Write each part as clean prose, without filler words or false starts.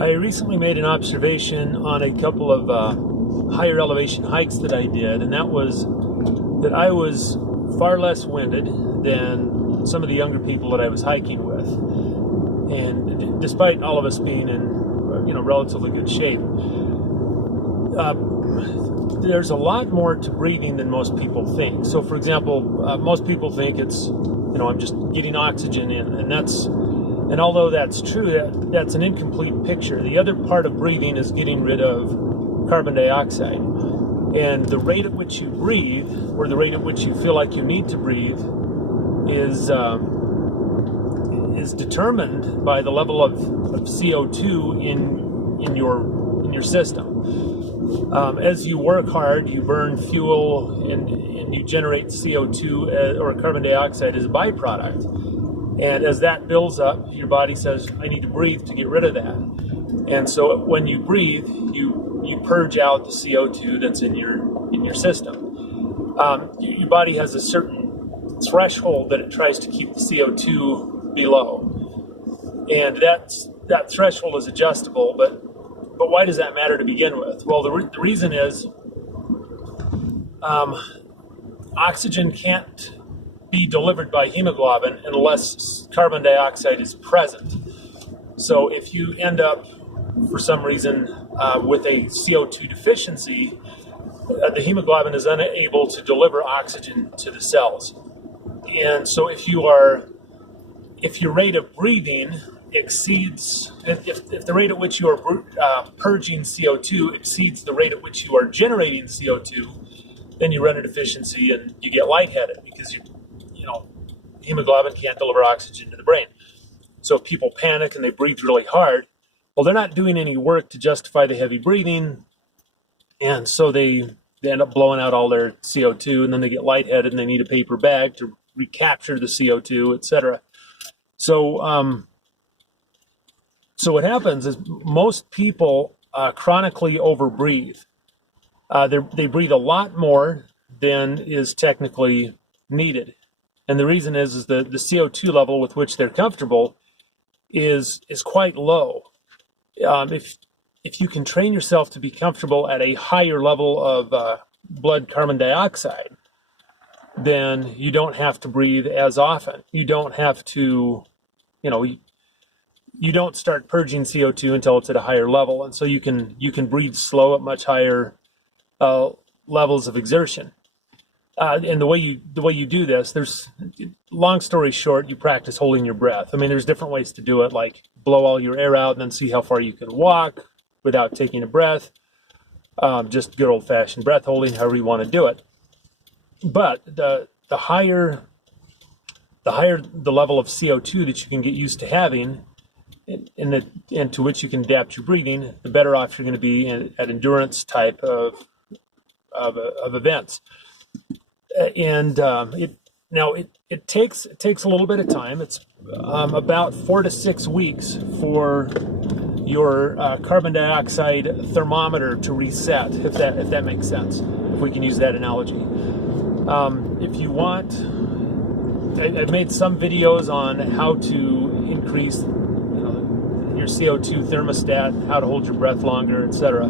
I recently made an observation on a couple of higher elevation hikes that I did, and that was that I was far less winded than some of the younger people that I was hiking with. And despite all of us being in relatively good shape, there's a lot more to breathing than most people think. So for example, most people think it's, I'm just getting oxygen in, and although that's true, that's an incomplete picture. The other part of breathing is getting rid of carbon dioxide. And the rate at which you breathe, or the rate at which you feel like you need to breathe, is determined by the level of CO2 in your system. As you work hard, you burn fuel and you generate CO2 or carbon dioxide as a byproduct. And as that builds up, your body says, I need to breathe to get rid of that. And so when you breathe, you purge out the CO2 that's in your system. Your body has a certain threshold that it tries to keep the CO2 below. And that threshold is adjustable, but why does that matter to begin with? Well, the reason is oxygen can't be delivered by hemoglobin unless carbon dioxide is present. So if you end up, for some reason, with a CO2 deficiency, the hemoglobin is unable to deliver oxygen to the cells. And so if your rate of breathing exceeds, if the rate at which you are purging CO2 exceeds the rate at which you are generating CO2, then you run a deficiency and you get lightheaded because hemoglobin can't deliver oxygen to the brain. So if people panic and they breathe really hard, well, they're not doing any work to justify the heavy breathing, and so they end up blowing out all their CO2, and then they get lightheaded and they need a paper bag to recapture the CO2, etc. So what happens is most people chronically overbreathe. They breathe a lot more than is technically needed. And the reason is the CO2 level with which they're comfortable is quite low. If you can train yourself to be comfortable at a higher level of blood carbon dioxide, then you don't have to breathe as often. You don't have to, you don't start purging CO2 until it's at a higher level, and so you can breathe slow at much higher levels of exertion. And the way you do this, there's, long story short, you practice holding your breath. I mean, there's different ways to do it, like blow all your air out and then see how far you can walk without taking a breath. Just good old-fashioned breath holding, however you want to do it. But the higher the level of CO2 that you can get used to having, and to which you can adapt your breathing, the better off you're going to be at endurance type of events. And it takes a little bit of time. It's about 4 to 6 weeks for your carbon dioxide thermometer to reset, if that makes sense, if we can use that analogy. If you want, I've made some videos on how to increase your CO2 thermostat, how to hold your breath longer, etc.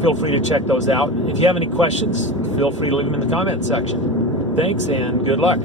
Feel free to check those out. If you have any questions, feel free to leave them in the comment section. Thanks and good luck.